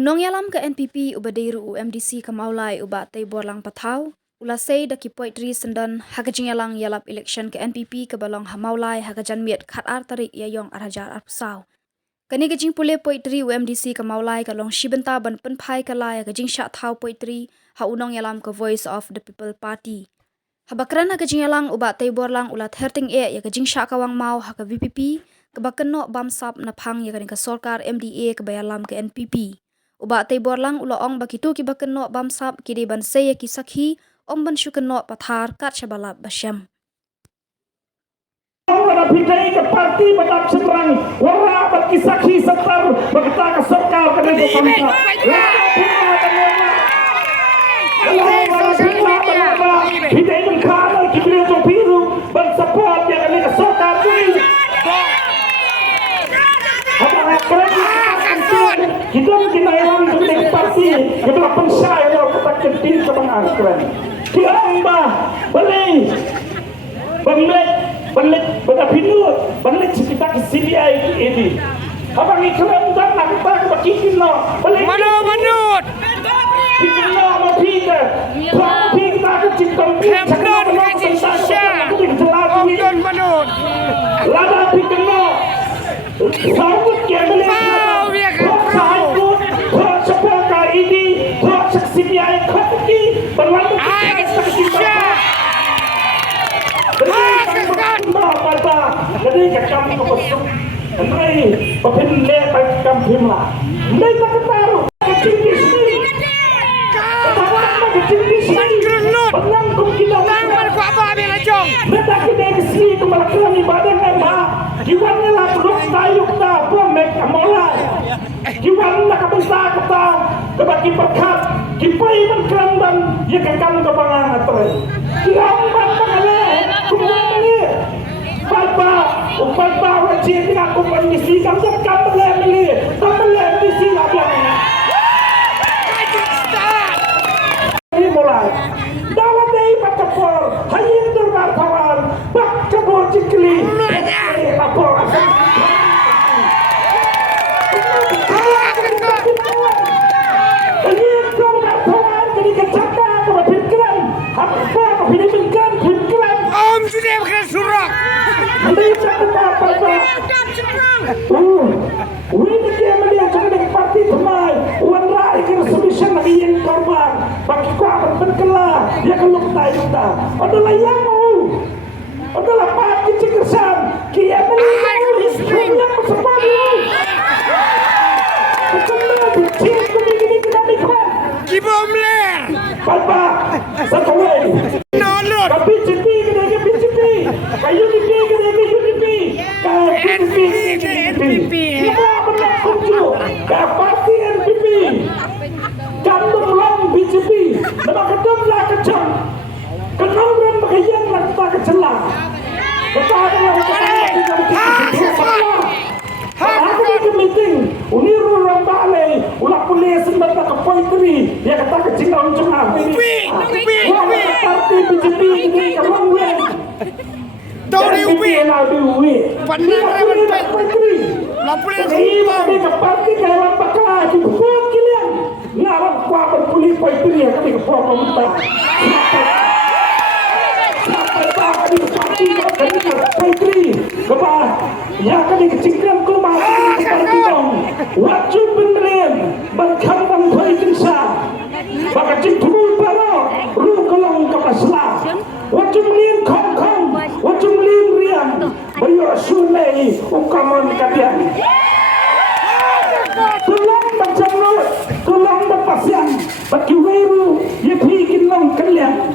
Unong yalam ke NPP ubadeiru UMDC kamaulai uba tei borlang patau. Ulasei da kipoitri sendan hagajing yalang yalap election ke NPP ke balong hamaulai hagajan miet khat ar tarik yayong arhajar arpsau. Kani gajing pule poitri UMDC kamaulai kalong shibenta ban penpai kalai hagajing syak thau poitri ha unong yalam ke Voice of the People Party. Habakran hagajing yalang uba tei borlang ulat herting ya gajing syak kawang mau haka VPP kebakan no bamsap napang ya ke sorkar MDA ke bayalam ke NPP. Uba tei borlang ulaong bakitu ki baken no bamsap kidi ban sey ki sakhi om ban syuken no pathar kat shabalap basyam. Ora bidai ke parti badap seberang wara bat ki sakhi setar bagata ke sorkar ke bamsa. Bidai kan khana ki bidai to biru ban support ya ke sorkar ni. Kita kinailan dengan parti kita pensai lo kata kentin kebangan keren kita ambah balik pada pinut balik kita ke CBI ini abang iklan dan nak kita ke bakikin lo balik manut bikin lo apa pika kita ke cincang hemdon kaji shisha hemdon manut lada bikin lo sambut yang balik jadi kekam itu kosong, ini pemimpin lepas kekam pimla, ini tak ketaruh, kecil di sini, kecil di sini, benang kumkilau, mereka kita di sini kembali kami badan lembah, jiwanya lah belum tayuk dah, belum mereka mulai, jiwanya kebentar kita, kebaki perkat, kipai berkeramban, ya kekam kebangan atau, keramban pengalih, kumpulannya. Upaya wajib tidak kompetisi kamu tak boleh kompetisi lagi. Ini mulai. Dalam day patapor, hanya terbatawan, bak kabur cikli. Lapor. Ini terbatawan jadi kecaka kebajikan. Apa kebajikan kebajikan. Om sudah berkenan surak. Wini dia melihat dengan parti pemai wan rai ke resolution lagi yang korban bagi kuat berkelah dia kalau kita adalah yang mau adalah parti cekersan kia melihat yang bersepadu bersepadu cik begini kita mikir Kibomler Papa satu lagi nolot tapi cipi kita kayu cipi NPP. Kita berlaku parti NPP. Kandung long BJP. Nama kedua lah kecam. Kenang ram bagian lah kita kecelah. Kita adalah aku di meeting. Unir orang balai. Ulah polis sempat ke poitri. Dia kata kecingau cengah. Parti BJP ini kamu Tori ubi, benar benar putri. Lapor Ini ke parti kalau paklah buat kalian. Ngarap kuat berpulih putri ya kami ke pemerintah. Sampai di parti putri. Kebah, ya kami kecingkan kumah parti dong. Wajib beneran berkembang politisnya. Maka cintu baru, rukolong kapaslah. Wajib lian kong. Wajib lian bayu sunai ukaman kalian. Tulang macam lu, tulang berpasian. Bagi weru, ye bikin long kalian.